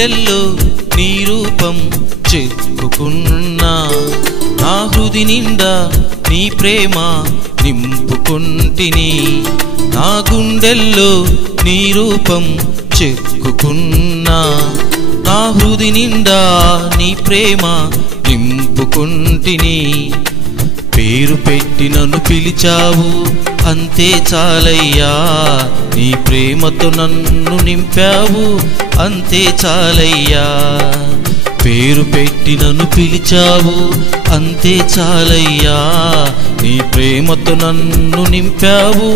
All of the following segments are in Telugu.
గుండెల్లో నీ రూపం చెక్కుకున్నా నా హృది నిండా నీ ప్రేమ నింపుకుంటిని నా గుండెల్లో నీ రూపం చెక్కుకున్నా నా హృది నిండా నీ ప్రేమ నింపుకుంటిని పేరు పెట్టి నన్ను పిలిచావు అంతే చాలయ్యా నీ ప్రేమతో నన్ను నింపావు అంతే చాలయ్యా పేరు పెట్టి నన్ను పిలిచావు అంతే చాలయ్యా నీ ప్రేమతో నన్ను నింపావు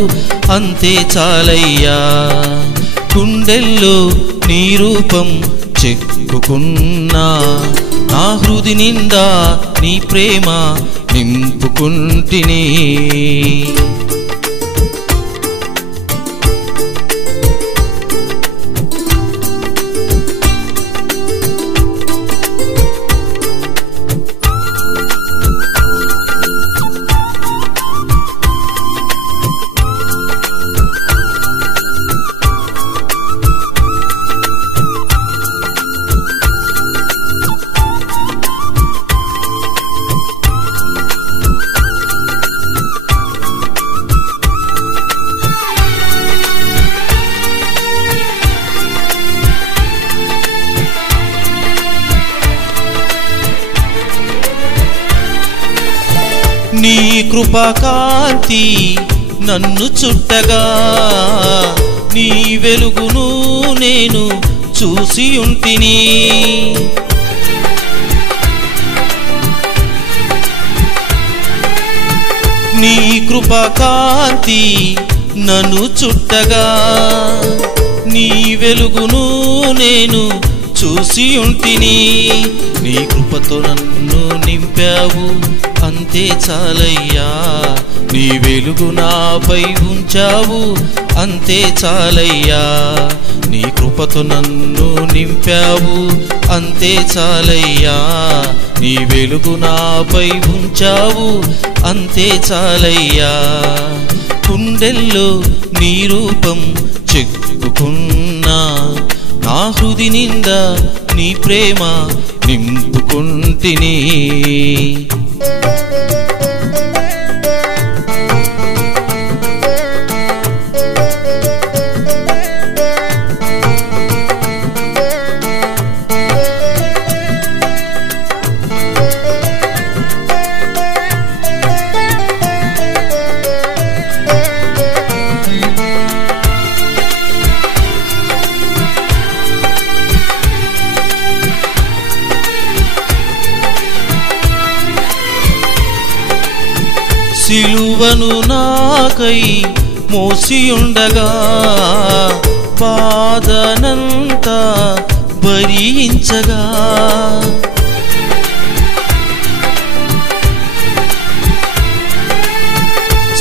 అంతే చాలయ్యా గుండెల్లో నీ రూపం చెక్కుకున్నా నా హృది నిండా నీ ప్రేమ నింపుకుంటిని నీ కృపాకాంతి నన్ను చుట్టగా నీ వెలుగును నేను చూసి ఉంటిని నీ కృపాకాంతి నన్ను చుట్టగా నీ వెలుగును నేను చూసి ఉంటిని నీ కృపతో నన్ను నింపావు అంతే చాలయ్యా నీ వెలుగు నాపై ఉంచావు అంతే చాలయ్యా నీ కృపతో నన్ను నింపావు అంతే చాలయ్యా నీ వెలుగు నాపై ఉంచావు అంతే చాలయ్యా గుండెల్లో నీ రూపం చెక్కుకున్నా నా హృది నిండా నీ ప్రేమ నింపుకుంటిని సిలువను నాకై మోసియుండగా బాధనంతా భరించగా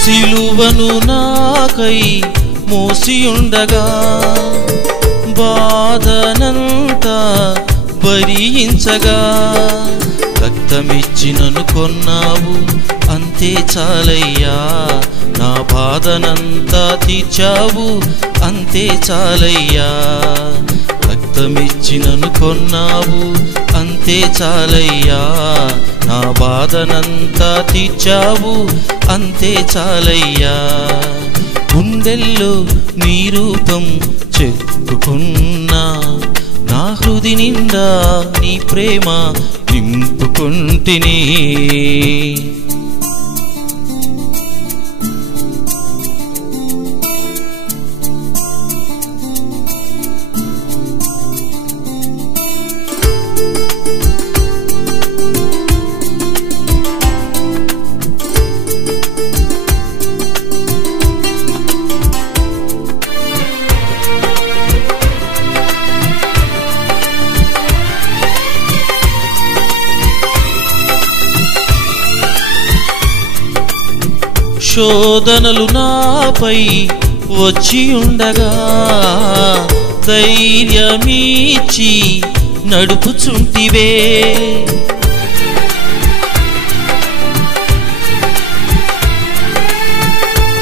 సిలువను నాకై మోసియుండగా బాధనంతా భరించగా రక్తమిచ్చి నన్ను కొన్నావు అంతే చాలయ్యా నా బాధనంతా తీర్చావు అంతే చాలయ్యా రక్తమిచ్చి నన్ను కొన్నావు అంతే చాలయ్యా నా బాధనంతా తీర్చావు అంతే చాలయ్యా గుండెల్లో నీ రూపం చెక్కుకున్నా నా హృది నిండా నీ ప్రేమ నింపుకుంటిని శోధనలు నాపై వచ్చి ఉండగా ధైర్యమిచ్చి నడుపుచుంటివే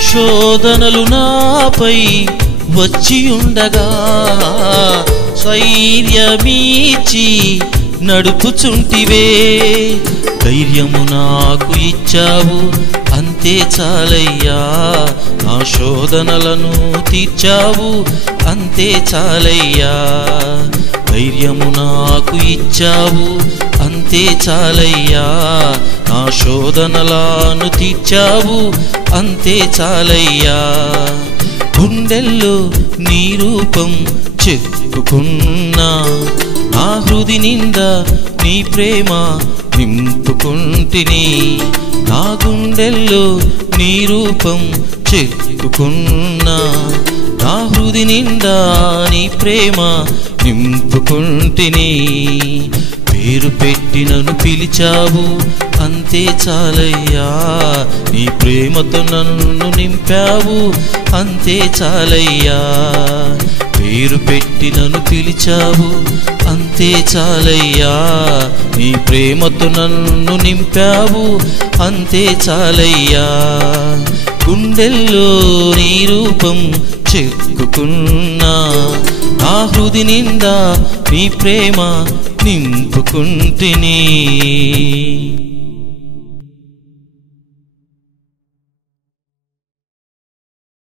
శోధనలు నాపై వచ్చి ఉండగా ధైర్యమిచ్చి నడుపుచుంటివే. ధైర్యము నాకు ఇచ్చావు అంతే చాలయ్యా, నా శోధనలను తీర్చావు అంతే చాలయ్యా. ధైర్యము నాకు ఇచ్చావు అంతే చాలయ్యా, నా శోధనలను తీర్చావు అంతే చాలయ్యా. గుండెల్లో నీ రూపం చెక్కుకున్నా, నా హృది నిండా నీ ప్రేమ నింపుకుంటిని. నా గుండెల్లో నీ రూపం చెక్కుకున్నా, నా హృది నిండా నీ ప్రేమ నింపుకుంటిని. పేరు పెట్టి నన్ను పిలిచావు అంతే చాలయ్యా, నీ ప్రేమతో నన్ను నింపావు అంతే చాలయ్యా. పేరు పెట్టి నన్ను పిలిచావు అంతే చాలయ్యా, నీ ప్రేమతో నన్ను నింపావు అంతే చాలయ్యా. గుండెల్లో నీ రూపం చెక్కుకున్నా, నా హృది నిండా నీ ప్రేమ నింపుకుంటిని.